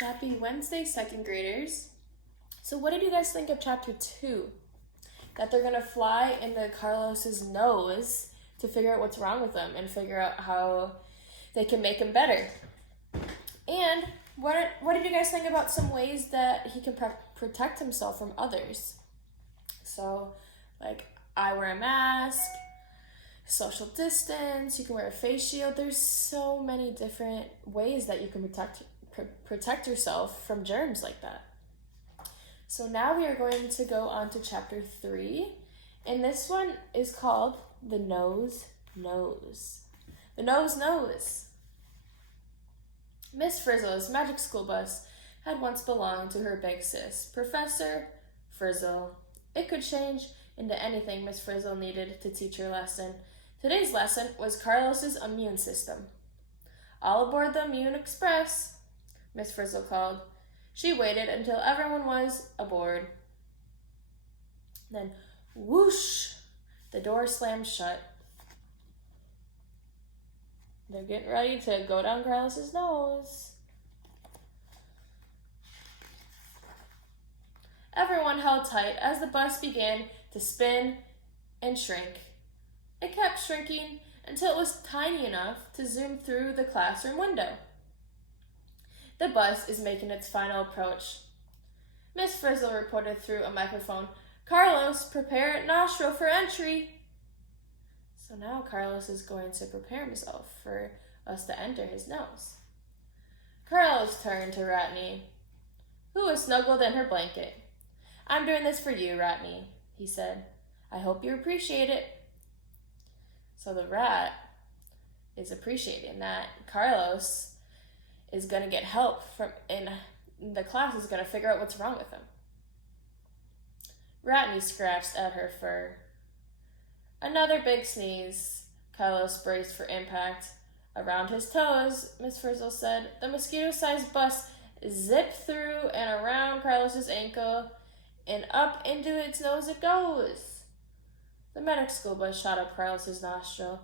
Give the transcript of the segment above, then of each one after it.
Happy Wednesday, second graders. So what did you guys think of chapter 2? That they're gonna fly into Carlos's nose to figure out what's wrong with him and figure out how they can make him better. And what did you guys think about some ways that he can protect himself from others? So, like, I wear a mask, social distance, you can wear a face shield. There's so many different ways that you can protect yourself from germs like that. So now we are going to go on to chapter 3, and this one is called The Nose Knows. The Nose Knows. Miss Frizzle's magic school bus had once belonged to her big sis, Professor Frizzle. It could change into anything Miss Frizzle needed to teach her lesson. Today's lesson was Carlos's immune system. All aboard the Immune Express, Miss Frizzle called. She waited until everyone was aboard. Then, whoosh, the door slammed shut. They're getting ready to go down Carlos's nose. Everyone held tight as the bus began to spin and shrink. It kept shrinking until it was tiny enough to zoom through the classroom window. The bus is making its final approach. Miss Frizzle reported through a microphone, "Carlos, prepare nostril for entry." So now Carlos is going to prepare himself for us to enter his nose. Carlos turned to Ratney, who was snuggled in her blanket. "I'm doing this for you, Ratney," he said. "I hope you appreciate it." So the rat is appreciating that Carlos is going to get help from in the class is going to figure out what's wrong with him. Ratney scratched at her fur. Another big sneeze. Carlos braced for impact. Around his toes, Miss Frizzle said. The mosquito-sized bus zipped through and around Carlos's ankle, and up into its nose it goes. The medic school bus shot up Carlos's nostril.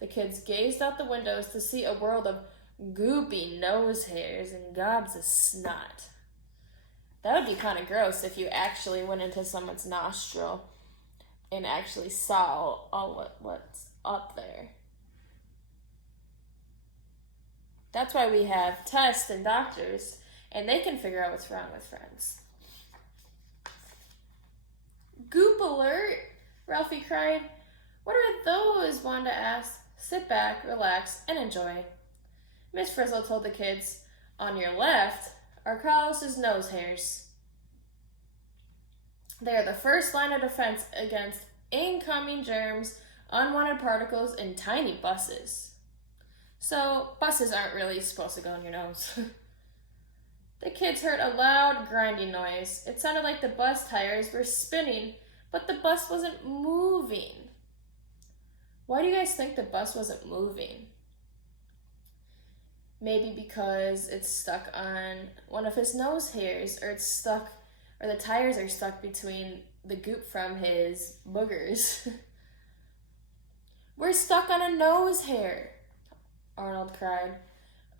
The kids gazed out the windows to see a world of goopy nose hairs and gobs of snot. That would be kind of gross if you actually went into someone's nostril and actually saw all what's up there. That's why we have tests and doctors, and they can figure out what's wrong with friends. "Goop alert!" Ralphie cried. "What are those?" Wanda asked. "Sit back, relax, and enjoy." Miss Frizzle told the kids, "On your left are Carlos's nose hairs. They are the first line of defense against incoming germs, unwanted particles, and tiny buses. So, buses aren't really supposed to go in your nose." The kids heard a loud grinding noise. It sounded like the bus tires were spinning, but the bus wasn't moving. Why do you guys think the bus wasn't moving? Maybe because it's stuck on one of his nose hairs, or the tires are stuck between the goop from his boogers. "We're stuck on a nose hair," Arnold cried.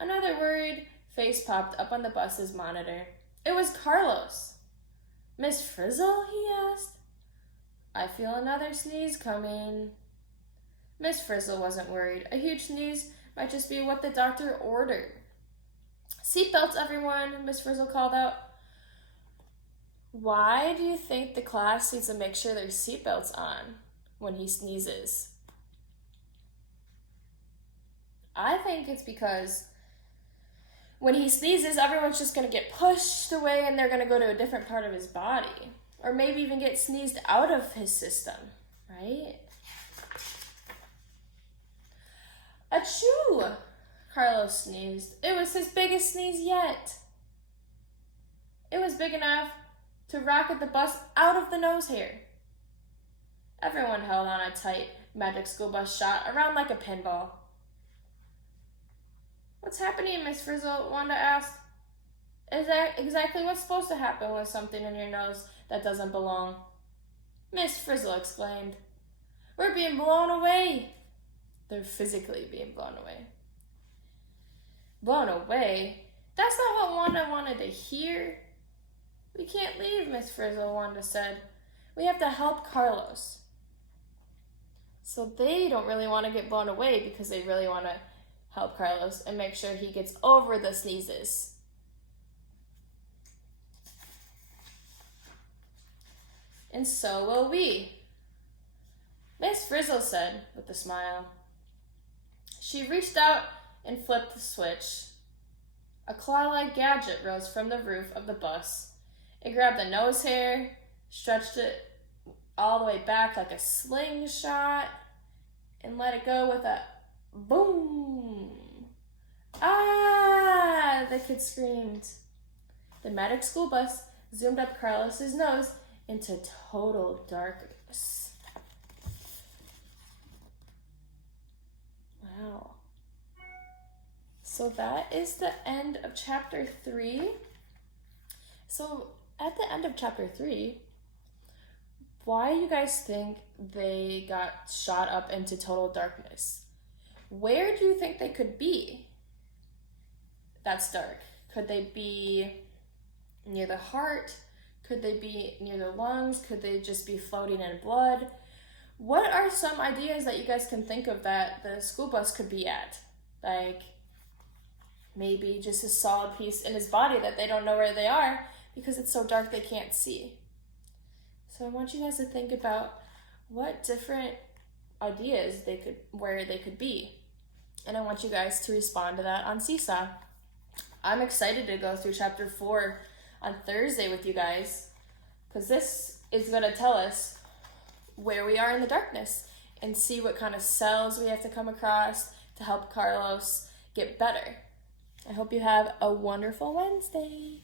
Another worried face popped up on the bus's monitor. It was Carlos. "Miss Frizzle?" he asked. "I feel another sneeze coming." Miss Frizzle wasn't worried. A huge sneeze might just be what the doctor ordered. "Seatbelts, everyone," Miss Frizzle called out. Why do you think the class needs to make sure their seatbelts on when he sneezes? I think it's because when he sneezes, everyone's just going to get pushed away and they're going to go to a different part of his body. Or maybe even get sneezed out of his system, right? Achoo! Carlos sneezed. It was his biggest sneeze yet. It was big enough to rocket the bus out of the nose hair. Everyone held on a tight magic school bus shot around like a pinball. "What's happening, Miss Frizzle?" Wanda asked. "Is that exactly what's supposed to happen with something in your nose that doesn't belong?" Miss Frizzle exclaimed. "We're being blown away." They're physically being blown away. Blown away? That's not what Wanda wanted to hear. We can't leave, Miss Frizzle, Wanda said. We have to help Carlos. So they don't really want to get blown away because they really want to help Carlos and make sure he gets over the sneezes. And so will we, Miss Frizzle said with a smile. She reached out and flipped the switch. A claw-like gadget rose from the roof of the bus. It grabbed the nose hair, stretched it all the way back like a slingshot, and let it go with a boom. Ah! The kid screamed. The medic school bus zoomed up Carlos's nose into total darkness. Wow. So that is the end of chapter 3. So at the end of chapter 3, why do you guys think they got shot up into total darkness? Where do you think they could be? That's dark. Could they be near the heart? Could they be near the lungs? Could they just be floating in blood? What are some ideas that you guys can think of that the school bus could be at? Like, maybe just a solid piece in his body that they don't know where they are because it's so dark they can't see. So I want you guys to think about what different ideas where they could be. And I want you guys to respond to that on Seesaw. I'm excited to go through chapter 4 on Thursday with you guys, because this is going to tell us where we are in the darkness and see what kind of cells we have to come across to help Carlos get better. I hope you have a wonderful Wednesday.